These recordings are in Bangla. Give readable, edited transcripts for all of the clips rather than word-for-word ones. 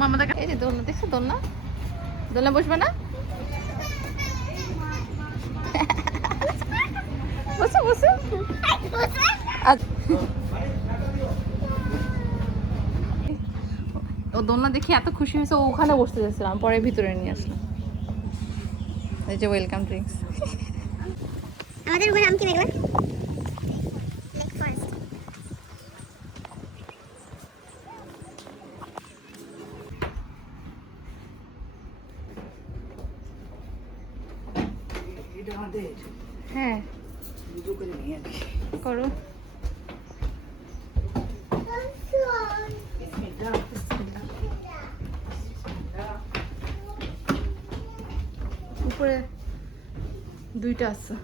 আম্মা আমাদের এই যে দোলনা দেখছো, দোলনা দোলনা বসবে না? বসো বসো। ও দোলনা দেখে এত খুশি হয়েছে, ও ওখানে বসতে যাচ্ছিলাম, পরে ভিতরে নিয়ে আসলাম। এই যে ওয়েলকাম ড্রিঙ্কস। আমাদের রুমের নাম কি মেঘলা? Lake forest. এটা আমাদের হ্যাঁ ভিডিও করে নিয়ে আসি। করো। উপরে দুইটা আছে।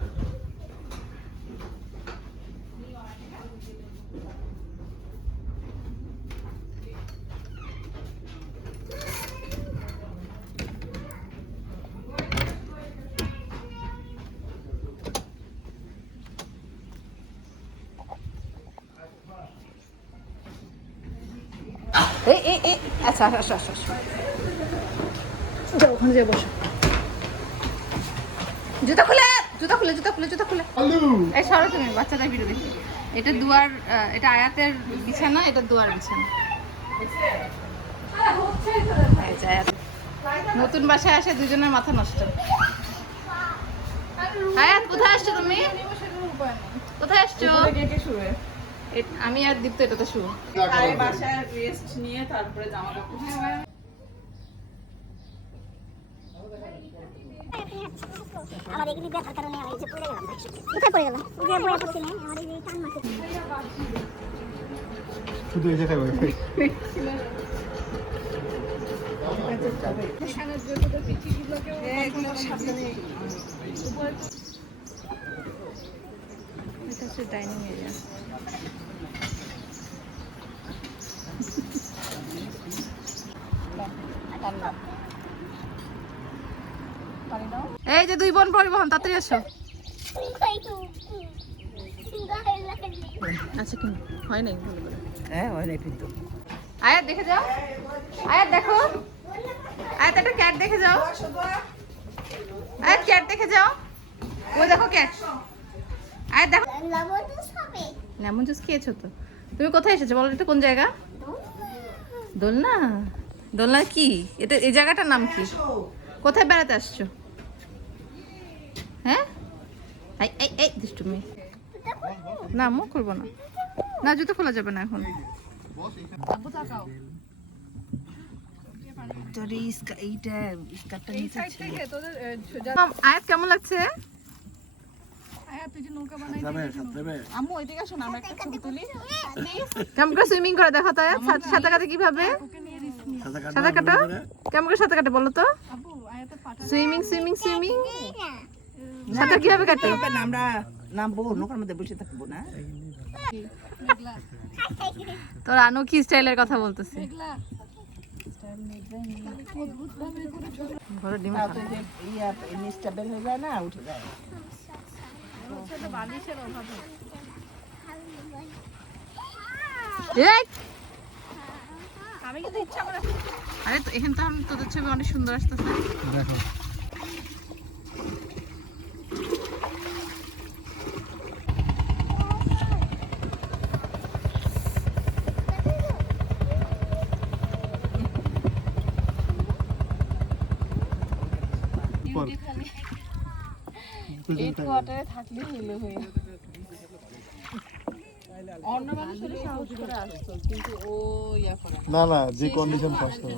এই এই এই আচ্ছা আচ্ছা আচ্ছা আচ্ছা, যাও ওখানে যাই বসো। জুতা খুলে জুতা খুলে জুতা খুলে জুতা খুলে। এই সরো তুমি, বাচ্চাদের ভিডিও দেখি। এটা দুয়ার, এটা আয়াতের বিছানা, এটা দুয়ার বিছানা। এই যে আয়াত। নতুন বাসায় আসে দুজনের মাথা নষ্ট। আয়াত কোথায় আসছো তুমি? কোথায় আসছো? আমি আর দীপ্ত এটাতে শুভ। বাসায় রেস্ট নিয়ে তারপরে জামা কাপড়। আমার এগুলি ব্যথার কারণে আমি এই যে পড়ে গেলাম। কোথায় পড়ে গেলাম? যে বইয়া পড়ছি না, আমার এই যে টান মারছে। শুধু এই জায়গায় ওয়াইফাই। এটা হচ্ছে ডাইনিং এরিয়া। এই যে দুই বোন পরিবহন, তাড়াতাড়ি আসো। আচ্ছা কি হয় নাই ভালো করে। হ্যাঁ হয় নাই কিন্তু। আয়াত দেখে যাও, আয়াত দেখো, আয়াত একটা ক্যাট দেখে যাও, আয়াত ক্যাট দেখে যাও, ওই দেখো ক্যাট। আয়াত দেখো, লেমন জুস খেয়েছো তো? তুমি কোথায় এসেছো বলো, এটা কোন জায়গা? দোলনা? দোলনা কি এটা? এই জায়গাটার নাম কি? কোথায় বেড়াতে আসছো? হ্যাঁ এই এই এই দুষ্টু মেয়ে, না মুখ করবো না, না জুতো খোলা যাবে না এখন। আব্বু তাকাও। তোর এইটা স্কার্টটা নিচে ছিল। আয়াত কেমন লাগছে? আম্মু ওইদিকে আসো না, আমরা একটা ছবি তুলি। কেমন করে সুইমিং করে দেখো তো আয়াত, সাঁতার কাটে কিভাবে? সাঁতার কাটো কেমন করে সাঁতার কাটে বলো তো? সুইমিং সুইমিং সুইমিং সাঁতার কিভাবে কাটে? আমরা নামবো, নৌকার মধ্যে বসে থাকবো না। তোর আনোকি স্টাইলের কথা বলতেছি। বড় ডিম খাবে। ইয়া নিচটা বের হয়ে যায় না, উঠে যায়। এই! আরে তো এখানে তো তোদের ছবি অনেক সুন্দর আসতেছে। দেখো থাকলে হইলে হয়ে অন্য মানুষের সাহস করে আসতো, কিন্তু ও ইয়া করে না না, যে কন্ডিশন ফার্স্ট হবে।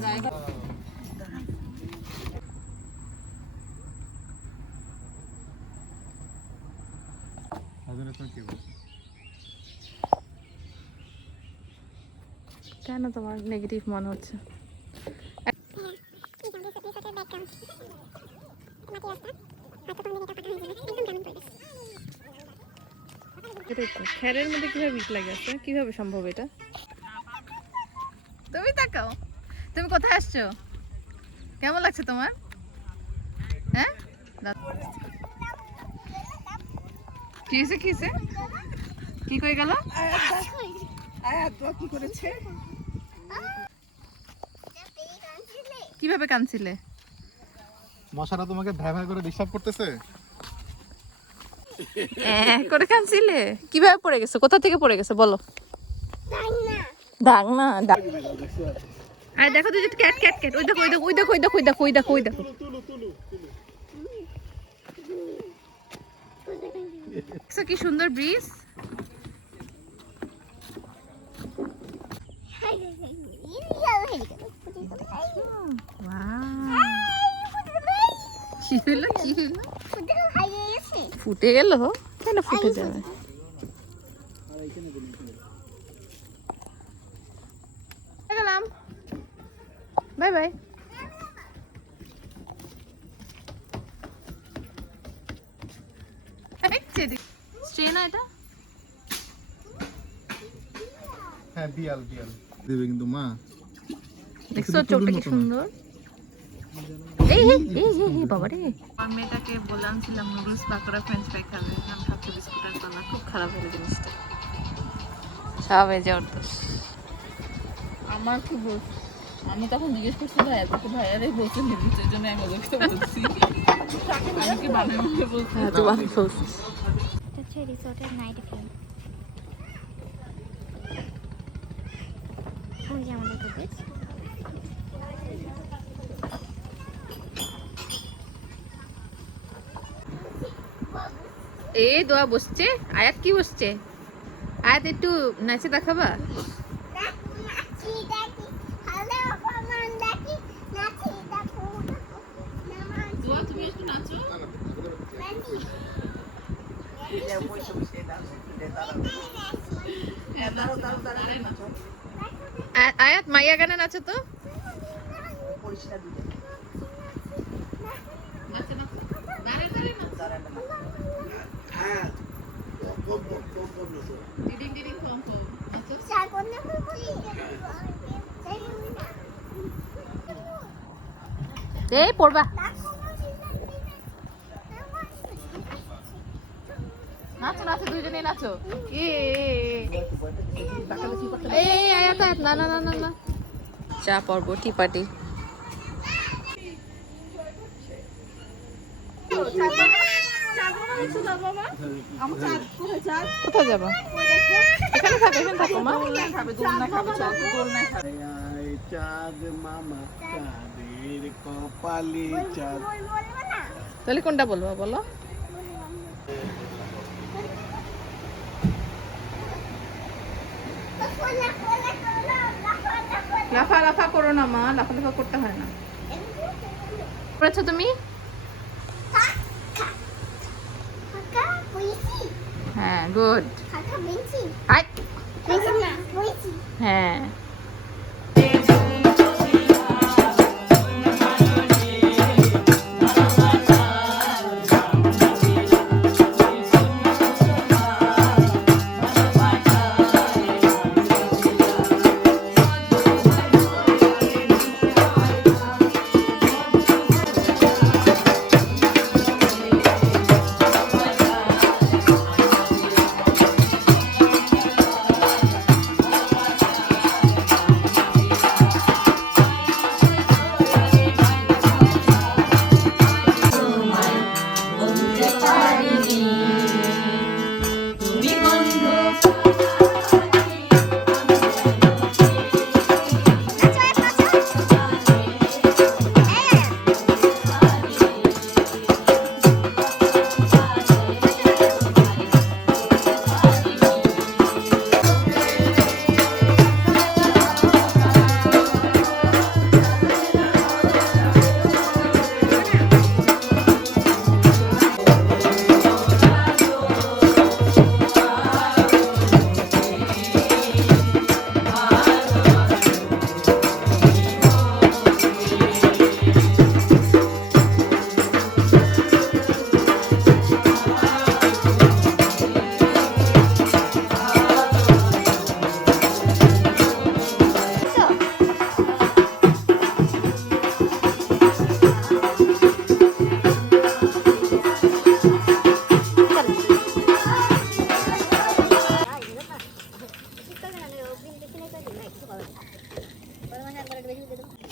কেন তোমার নেগেটিভ মনে হচ্ছে? খেরের মধ্যে কিভাবে বিট লাগে আছে? কিভাবে সম্ভব এটা? তুমি তাকাও, তুমি কোথায় আসছো? কেমন লাগছে তোমার? হ্যাঁ কি হয়েছে, কি হয়েছে, কি কই গেল? আয়াত কি করেছে? কিভাবে কাঁদছিলে? মশারা তোমাকে ভ্যা ভ্যা করে ডিস্টার্ব করতেছে? করে কাঁদছিলে? কিভাবে পড়ে গেছে? কোথা থেকে পড়ে গেছে বলো? দাগ না দাগ। আরে দেখো তুই ক্যাট ক্যাট ক্যাট, ওই দেখো ওই দেখো ওই দেখো ওই দেখো ওই দেখো ওই দেখো ওই দেখো। দেখছো কি সুন্দর ব্রিজ। কি হলো কি হলো? ফুটে গেল? কেন ফুটে যাবে? গেলাম, বাই বাই। ট্রেন এটা? হ্যাঁ বিয়াল বিয়াল দেবে কিন্তু মা। দেখছো চোখটা কি সুন্দর। এই এই এই এই বাবা রে, আমার মেয়েটাকে বললামছিলাম নুডলস পাকোড়া ফ্রেঞ্চ ফ্রাই খাবে, আমি খাচ্ছি বিস্কুটের পানা। খুব খারাপ হলো জিনিসটা, সব এই যে ওর দোষ। আমার কি বল, আমি তখন জিজ্ঞেস করছি ভাইয়া তোকে ভাইয়ারে বলছে নির্বিচার জন্য আমি ওদেরকে বলছি আমি কি বানানো বলছি। হ্যাঁ তুই বানাই বলছিস। এটা হচ্ছে রিসোর্টের নাইট ভিউ। ওই যে আমাদের কটেজ। এ দোয়া বসছে, আয়াত কি বসছে? আয়াত একটু নাচে দেখাবা? তুমি একটু নাচো। আয়াত মাইয়া গানে নাচো তো। এই পড়বা, নাচো নাচো দুইজনে নাচো। এই আয়াত আয়াত না না না না না, চা পড়বো টি পার্টি। কোথায় যাবো? এখানে থাকো এখানে থাকো মা। চাঁদ মামা চাঁদের কপালে চাঁদ। তাহলে কোনটা বলবো বলো? লাফা লাফা করো না মা, লাফা লাফা করতে হয় না। করেছো তুমি? হ্যাঁ গুড। হ্যাঁ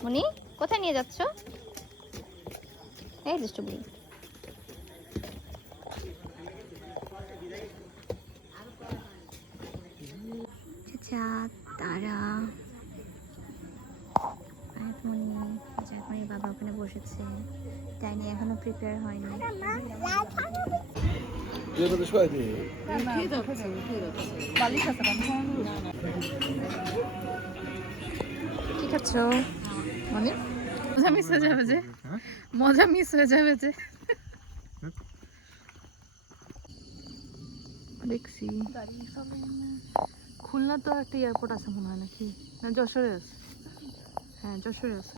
মনি কোথায় নিয়ে যাচ্ছ? এই যে স্ট্রবেরি। চাঁদ, তারা, বাবা ওখানে বসেছে, তাই নিয়ে এখনো প্রিপেয়ার হয়নি। কি খাচ্ছ? মানে মজা মিস হয়ে যাবে যে, মজা মিস হয়ে যাবে যে। দেখছি খুলনা তো একটা এয়ারপোর্ট আছে মনে হয়, নাকি না যশোরে আছে? হ্যাঁ যশোরে আছে।